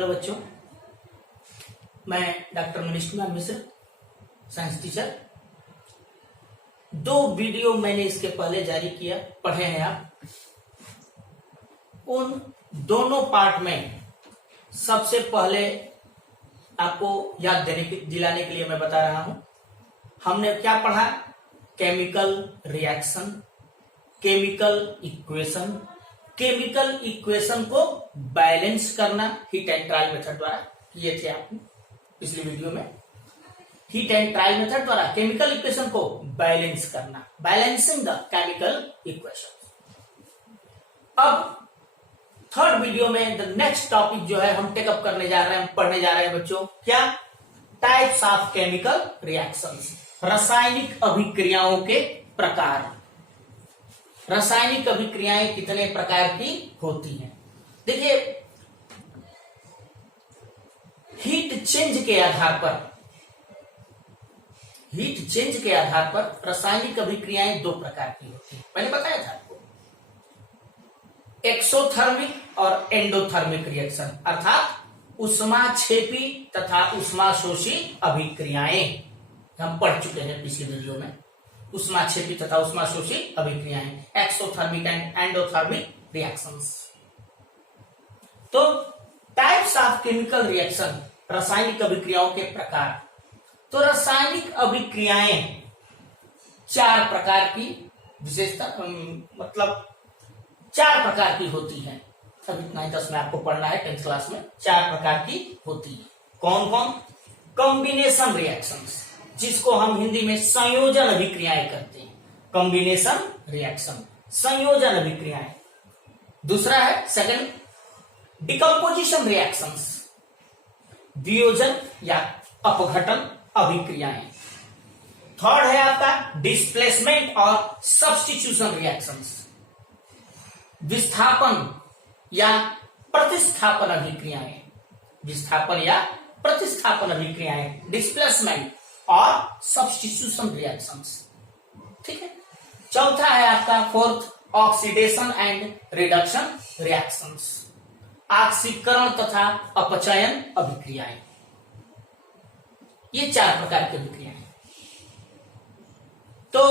Hello बच्चों, मैं doctor Manish Kumar Mishra, science teacher. 2 video मैंने इसके पहले जारी किया, पढ़े हैं आप। उन दोनों पार्ट में सबसे पहले आपको याद दिलाने के लिए मैं बता रहा हूं, हमने क्या पढ़ा। Chemical reaction, chemical equation, chemical equation को बैलेंस करना हीट एंड ट्रायल मेथड द्वारा किए थे आपने पिछली वीडियो में। हीट एंड ट्रायल मेथड द्वारा केमिकल इक्वेशन को बैलेंस करना, बैलेंसिंग द केमिकल इक्वेशन। अब थर्ड वीडियो में द नेक्स्ट टॉपिक जो है हम टेकअप करने जा रहे हैं, पढ़ने जा रहे हैं बच्चों। क्या? टाइप्स ऑफ केमिकल रिएक्शंस, रासायनिक अभिक्रियाओं के प्रकार। रासायनिक अभिक्रियाएं कितने प्रकार की होती हैं? देखिए, हीट चेंज के आधार पर रासायनिक अभिक्रियाएं 2 प्रकार की होती हैं। मैंने बताया था आपको, एक्सोथर्मिक और एंडोथर्मिक रिएक्शन, अर्थात उष्माक्षेपी तथा उष्माशोषी अभिक्रियाएं। हम पढ़ चुके हैं पिछले वीडियो में, उष्माक्षेपी तथा उष्माशोषी अभिक्रियाएं, एक्सोथर्मिक एंड एंडोथर्मिक रिएक्शंस। तो टाइप्स ऑफ केमिकल रिएक्शन, रासायनिक अभिक्रियाओं के प्रकार। तो रासायनिक अभिक्रियाएं 4 प्रकार की विशेषता, मतलब 4 प्रकार की होती हैं। अभी 9-10 में आपको पढ़ना है, 10th क्लास में 4 प्रकार की होती है। कौन कौन? कॉम्बिनेशन रिएक्शंस, जिसको हम हिंदी में संयोजन अभिक्रियाएं कहते हैं। कॉम्बिनेशन रिएक्शन, संयोजन अभिक्रियाएं। दूसरा है सेकंड, डिकम्पोजिशन रिएक्शंस, वियोजन या अपघटन अभिक्रियाएं। थर्ड है आपका डिस्प्लेसमेंट और सब्स्टिट्यूशन रिएक्शंस, विस्थापन या प्रतिस्थापन अभिक्रियाएं। विस्थापन या प्रतिस्थापन अभिक्रियाएं, डिस्प्लेसमेंट और सब्स्टिट्यूशन रिएक्शंस। ठीक है। चौथा है आपका fourth, oxidation and reduction reactions, ऑक्सीकरण तथा अपचयन अभिक्रियाएं। ये 4 प्रकार की अभिक्रियाएं। तो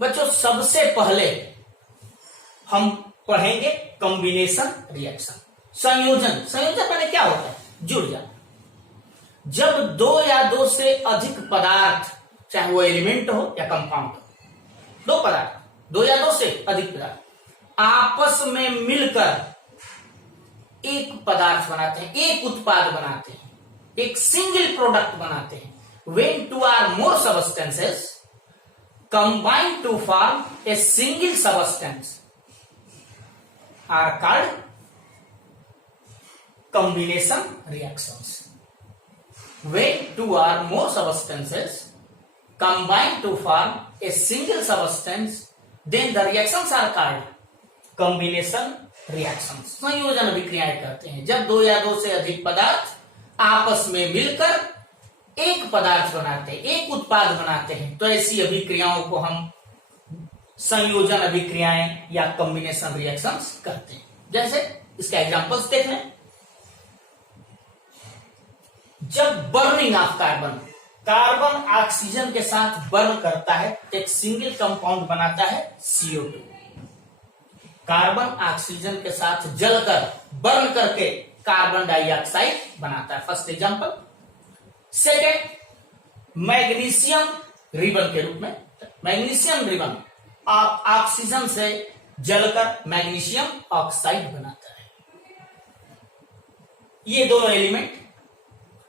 बच्चों, सबसे पहले हम पढ़ेंगे कॉम्बिनेशन रिएक्शन, संयोजन। संयोजन माने क्या होता है? जुड़ जाना। जब 2 या 2 से अधिक पदार्थ, चाहे वो एलिमेंट हो या कंपाउंड हो, 2 पदार्थ, 2 या 2 से अधिक पदार्थ आपस में मिलकर एक पदार्थ बनाते हैं, एक उत्पाद बनाते हैं, एक सिंगल प्रोडक्ट बनाते हैं। When 2 or more substances combine to form a single substance are called combination reactions. When 2 or more substances combine to form a single substance, then the reactions are called combination reactions. संयोजन अभिक्रियाएं कहते हैं जब 2 या 2 से अधिक पदार्थ आपस में मिलकर एक पदार्थ बनाते हैं, एक उत्पाद बनाते हैं, तो ऐसी अभिक्रियाओं को हम संयोजन अभिक्रियाएं या कॉम्बिनेशन रिएक्शंस कहते हैं। जैसे इसका एग्जांपल्स देख लें। जब burning of carbon, carbon oxygen के साथ बर्न करता है, एक सिंगल कंपाउंड बनाता है CO2। कार्बन ऑक्सीजन के साथ जलकर बर्न करके कार्बन डाइऑक्साइड बनाता है, first example. Second, magnesium ribbon के रूप में, मैग्नीशियम रिबन ऑक्सीजन से जलकर मैग्नीशियम ऑक्साइड बनाता है। ये दोनों एलिमेंट,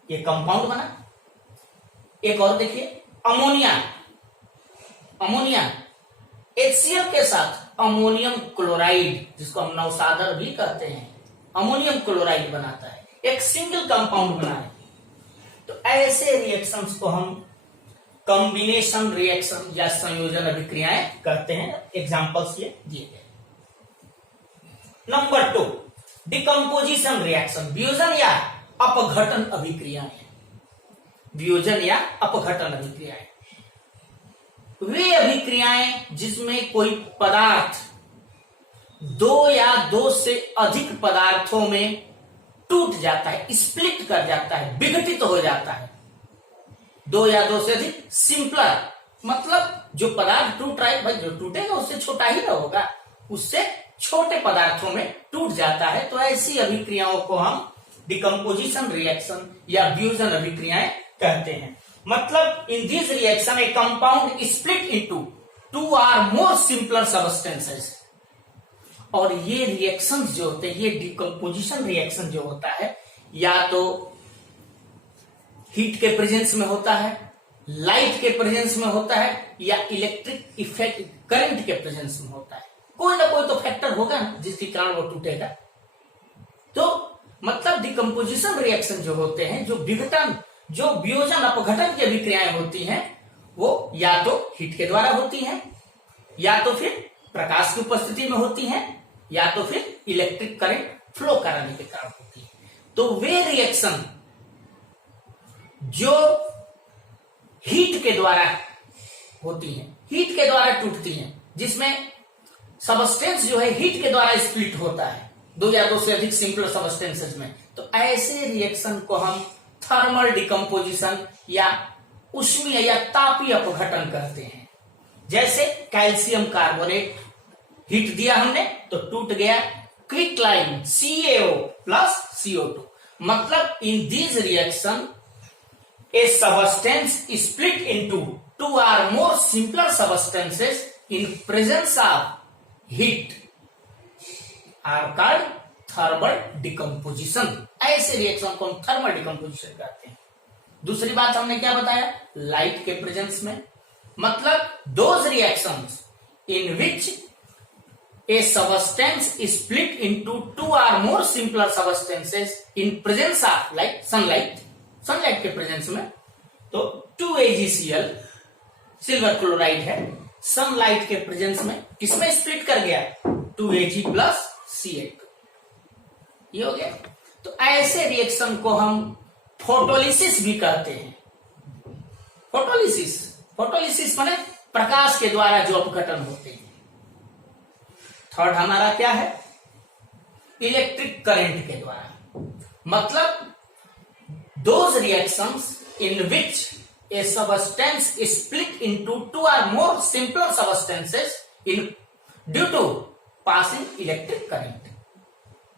ये कंपाउंड बना। एक और देखिए, अमोनिया, अमोनिया HCl के साथ अमोनियम क्लोराइड, जिसको हम नौसादर भी कहते हैं, अमोनियम क्लोराइड बनाता है, एक सिंगल कंपाउंड बना है। तो ऐसे रिएक्शंस को हम कॉम्बिनेशन रिएक्शन या संयोजन अभिक्रियाएं कहते हैं। एग्जांपल्स ये दिए गए। नंबर 2, डिकम्पोजिशन रिएक्शन, वियोजन या अपघटन अभिक्रियाएं। वियोजन या अपघटन अभिक्रियाएं वे अभिक्रियाएं जिसमें कोई पदार्थ 2 या 2 से अधिक पदार्थों में टूट जाता है, स्प्लिट कर जाता है, विघटित तो हो जाता है। दो या दो से अधिक सिंपलर, मतलब जो पदार्थ टूट रहा है भाई, जो टूटेगा उससे छोटा ही ना होगा, उससे छोटे पदार्थों में टूट जाता है। तो ऐसी अभिक्रियाओं को हम डिकम्पोजिशन रिएक्शन या फ्यूजन अभिक्रियाएं कहते हैं। मतलब in this reaction A compound split into two और मोर सिंपलर सबस्टेंसेस। और ये रिएक्शंस जो होते हैं, ये डिकम्पोजिशन रिएक्शन जो होता है, या तो हीट के प्रेजेंस में होता है, लाइट के प्रेजेंस में होता है, या इलेक्ट्रिक इफेक्ट करंट के प्रेजेंस में होता है। कोई ना कोई तो फैक्टर होगा ना जिसके कारण वो टूटेगा। तो मतलब डिकम्पोजिशन रिएक्शन जो होते हैं, जो विघटन, जो वियोजन अपघटन की अभिक्रियाएं होती हैं, वो या तो हीट के द्वारा होती हैं, या तो फिर प्रकाश की उपस्थिति में होती हैं, या तो फिर इलेक्ट्रिक करंट फ्लो कराने के कारण होती है। तो वे रिएक्शन जो हीट के द्वारा होती हैं, हीट के द्वारा टूटती हैं, जिसमें सबस्टेंस जो है हीट के द्वारा स्प्लिट होता है, दो या दो से अधिक सिंपल सबस्टेंसेस में, तो ऐसे रिएक्शन को हम थर्मल डिकम्पोजिशन या उष्मीय या तापीय अपघटन कहते हैं। जैसे कैल्शियम कार्बोनेट, हीट दिया हमने तो टूट गया, क्विकलाइन CaO प्लस CO2। मतलब in this reaction a substance is split into two or more simpler substances in presence of heat are called thermal decomposition। ऐसे रिएक्शन को हम थर्मल डिकम्पोजिशन कहते हैं। दूसरी बात हमने क्या बताया, लाइट के प्रेजेंस में, मतलब those reactions in which a substance is split into two or more simpler substances in presence of like sunlight के प्रेजेंस में। तो 2AgCl सिल्वर क्लोराइड है, सनलाइट के प्रेजेंस में किसमें स्प्लिट कर गया, 2Ag प्लस Ca2, ये हो गया। तो ऐसे रिएक्शन को हम फोटोलिसिस भी कहते हैं। फोटोलिसिस माने प्रकाश के द्वारा जो अपघटन होते हैं। थर्ड हमारा क्या है, इलेक्ट्रिक करंट के द्वारा, मतलब those reactions in which a substance is split into two or more simpler substances in due to passing electric current।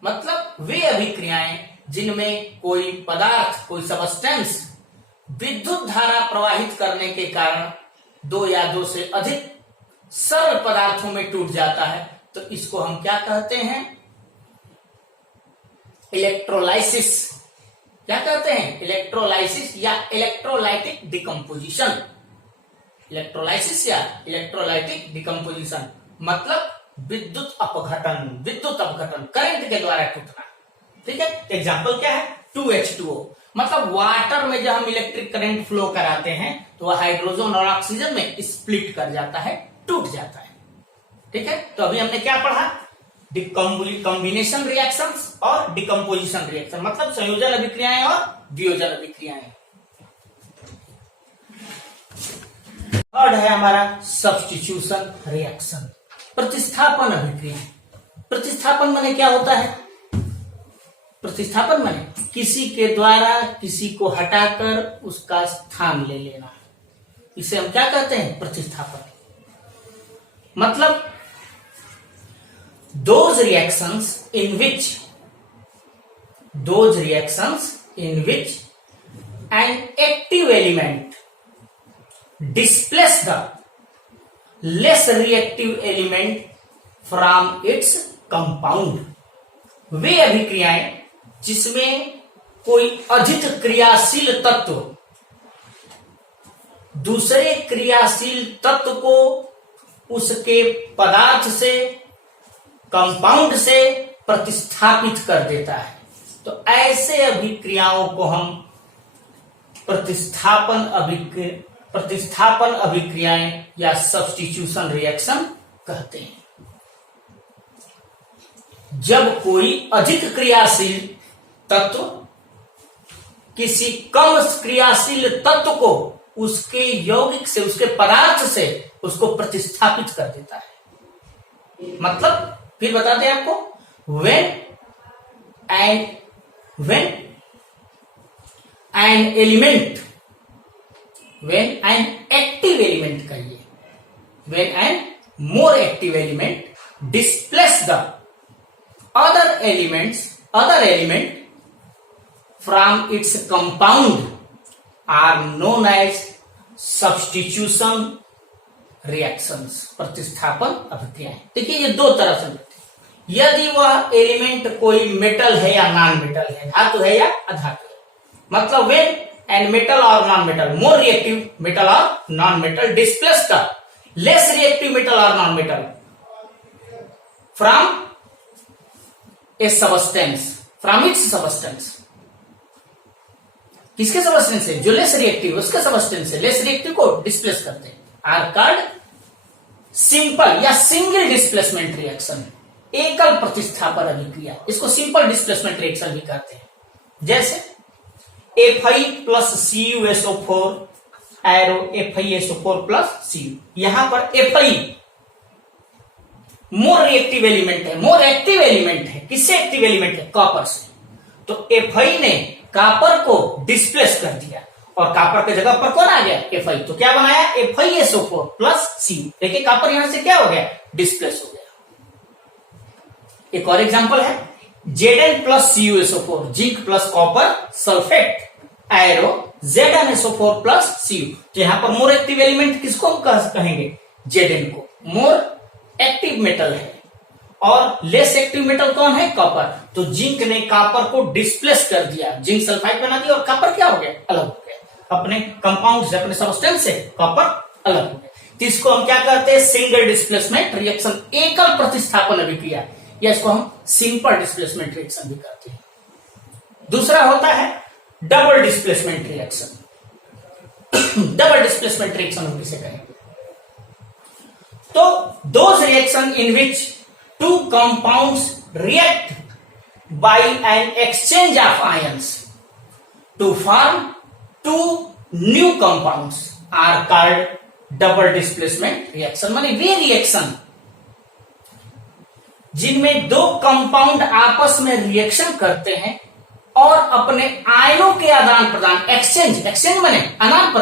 मतलब वे अभिक्रियाएं जिनमें कोई पदार्थ, कोई सबस्टेंस विद्युत धारा प्रवाहित करने के कारण दो या दो से अधिक सरल पदार्थों में टूट जाता है, तो इसको हम क्या कहते हैं, इलेक्ट्रोलाइसिस। क्या कहते हैं, इलेक्ट्रोलाइसिस या इलेक्ट्रोलाइटिक डिकम्पोजिशन। इलेक्ट्रोलाइसिस या इलेक्ट्रोलाइटिक डिकम्पोजिशन मतलब विद्युत अपघटन, करंट के द्वारा टूटना। ठीक है, एग्जांपल क्या है, 2H2O। मतलब वाटर में जब हम इलेक्ट्रिक करंट फ्लो कराते हैं तो वह हाइड्रोजन और ऑक्सीजन में स्प्लिट कर जाता है, टूट जाता है। ठीक है, तो अभी हमने क्या पढ़ा, कॉम्बिनेशन रिएक्शंस और डिकम्पोजिशन रिएक्शन, मतलब संयोजन अभिक्रियाएं और वियोजन अभिक्रियाएं। थर्ड है हमारा सब्स्टिट्यूशन रिएक्शन, प्रतिस्थापन अभिक्रिया। प्रतिस्थापन माने क्या होता है, प्रतिस्थापन माने किसी के द्वारा किसी को हटाकर उसका स्थान ले लेना, इसे हम क्या कहते हैं, प्रतिस्थापन। मतलब those reactions in which an active element displace the less reactive element from its compound। वे अभिक्रियाएं जिसमें कोई अधिक क्रियाशील तत्व दूसरे क्रियाशील तत्व को उसके पदार्थ से, कंपाउंड से प्रतिस्थापित कर देता है, तो ऐसे अभिक्रियाओं को हम प्रतिस्थापन अभिक्रियाएं या सब्स्टिट्यूशन रिएक्शन कहते हैं। जब कोई अधिक क्रियाशील तत्व किसी कम क्रियाशील तत्व को उसके यौगिक से, उसके पदार्थ से उसको प्रतिस्थापित कर देता है। मतलब फिर बताते हैं आपको, when an when an element, when an active element कहिए, when an more active element displace the other element from its compound are known as substitution reactions, प्रतिस्थापन अभिक्रियाएं। देखिए ये दो तरह से होती है। यदि वह एलिमेंट कोई मेटल है या नॉन मेटल है, धातु है या अधातु है, मतलब when and metal or non-metal, more reactive metal or non-metal displace the less reactive metal or non-metal from a substance, from its substance। किसके सबस्टेंस है? जो लेस रिएक्टिव, उसके सबस्टेंस है। लेस रिएक्टिव को डिस्प्लेस करते हैं, आर कॉल्ड सिंपल या single displacement reaction, एकल प्रतिस्थापन अभिक्रिया। इसको सिंपल डिस्प्लेसमेंट रिएक्शन भी कहते हैं। जैसे Fi plus CuSO4 arrow FiSO4 plus Cu। यहां पर Fi मोर रिएक्टिव एलिमेंट है, मोर एक्टिव एलिमेंट है। किससे एक्टिव एलिमेंट है? कॉपर से। तो Fi ने कॉपर को डिस्प्लेस कर दिया और कॉपर के जगह पर कौन आ गया? Fi। तो क्या बनाया? FiSO4 plus Cu। देखिए कॉपर यहां से क्या हो गया? डिस्प्लेस हो गया। एक और एग्जांपल है Zn plus CuSO4, zinc plus copper sulphate arrow ZnSO4 plus Cu। तो यहां पर मोर एक्टिव एलिमेंट किसको कहेंगे? Zn को। मोर एक्टिव मेटल है और लेस एक्टिव मेटल कौन है? कॉपर। तो जिंक ने कॉपर को डिस्प्लेस कर दिया, जिंक सल्फाइड बना दिया और कॉपर क्या हो गया? अलग हो गया। अपने कंपाउंड से, अपने सबस्टेंस से कॉपर अलग हो गया। तो इसको हम क्या कहते हैं? सिंगल डिस्प्लेसमेंट रिएक्शन, एकल प्रतिस्थापन अभिक्रिया, या इसको हम सिंपल डिस्प्लेसमेंट रिएक्शन भी कहते हैं। दूसरा होता है double displacement reaction. Double displacement reaction हम किसे कहेंगे? तो those reactions in which two compounds react by an exchange of ions to form two new compounds are called double displacement reaction. माने वे रिएक्शन जिनमें दो कंपाउंड आपस में रिएक्शन करते हैं और अपने आयनों के आदान प्रदान, एक्सचेंज माने आदान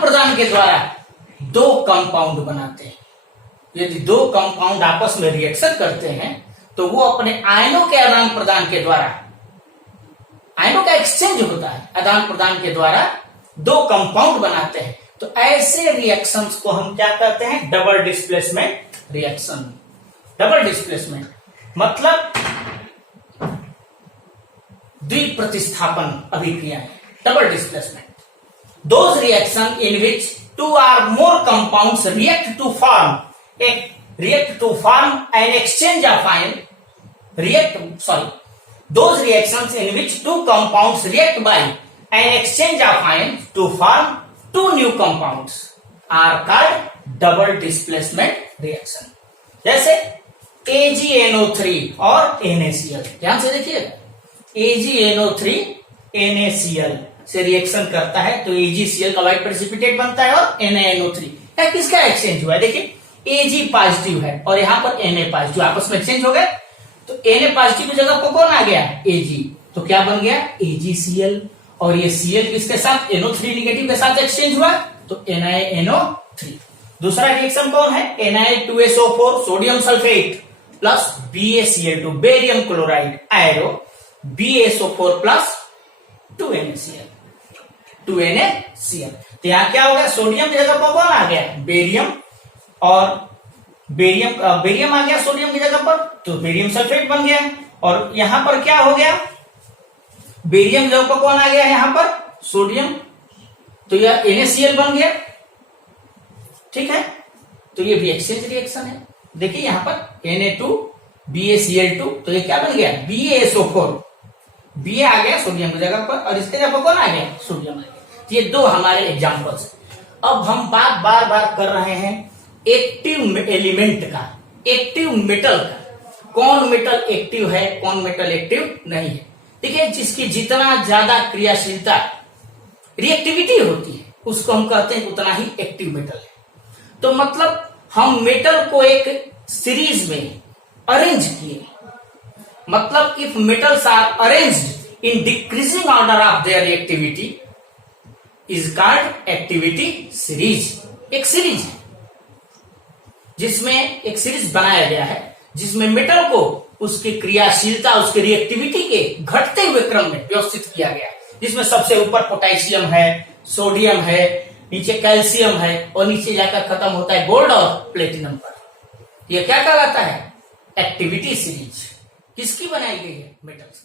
प्रदान के द्वारा दो कंपाउंड बनाते हैं। यदि दो कंपाउंड आपस में रिएक्शन करते हैं तो वो अपने आयनों के आदान प्रदान के द्वारा, आयनों का एक्सचेंज होता है, आदान प्रदान के द्वारा दो कंपाउंड बनाते हैं। तो ऐसे रिएक्शंस को हम क्या कहते हैं? Double displacement reaction. Double displacement मतलब द्विप्रतिस्थापन अभिक्रियाएं, double displacement. Those reactions in which two or more compounds react to form an exchange of ion, those reactions in which two compounds react by an exchange of ions to form two new compounds are called double displacement reaction। जैसे AgNO3 और NaCl, ध्यान से देखिएगा, AgNO3 NaCl से reaction करता है तो AgCl का व्हाइट प्रेसिपिटेट बनता है और NaNO3 या किसका एक्सचेंज हुआ है? देखिए Ag पॉजिटिव है और यहां पर Na पॉजिटिव, आपस में एक्सचेंज हो गए। तो Na पॉजिटिव की जगह पर कौन आ गया? Ag। तो क्या बन गया? AgCl। और ये Cl किसके साथ? NO3 निगेटिव के साथ एक्सचेंज हुआ तो NaNO3। दूसरा रिएक्शन कौन है? Na2SO4 sodium sulphate plus BaCl2 barium chloride arrow BaSO4 plus 2NaCl। तो यहां क्या हो गया? सोडियम की जगह पर कौन आ गया? बेरियम, और बेरियम आ गया सोडियम की जगह पर तो बेरियम सल्फेट बन गया। और यहां पर क्या हो गया? बेरियम जगह पर कौन आ गया? यहां पर सोडियम, तो यह NaCl बन गया। ठीक है, तो ये भी एक्सचेंज रिएक्शन है। देखिए यहां पर Na2 BaCl2, तो ये क्या बन गया? BaSO4, Ba आ गया सोडियम की जगह पर और इसके जगह पर कौन आ गया? सोडियम आ गया। तो ये दो हमारे एग्जांपल्स। अब हम बात बार बार कर रहे हैं एक्टिव एलिमेंट का, एक्टिव मेटल का। कौन मेटल एक्टिव है, कौन मेटल एक्टिव नहीं है? देखिए जिसकी जितना ज्यादा क्रियाशीलता, रिएक्टिविटी होती है, उसको हम कहते हैं उतना ही एक्टिव मेटल है। तो मतलब हम मेटल को एक सीरीज में अरेंज किए, मतलब if metals are arranged in decreasing order of their activity is called activity series. एक सीरीज है जिसमें एक सीरीज बनाया गया है जिसमें मेटल को उसकी क्रियाशीलता उसकी रिएक्टिविटी के घटते हुए क्रम में व्यवस्थित किया गया है, जिसमें सबसे ऊपर पोटेशियम है, सोडियम है, नीचे कैल्शियम है और नीचे जाकर खत्म होता है गोल्ड और प्लेटिनम पर। यह क्या कहलाता है? Activity series. किसकी बनाई गई है? मेटल्स।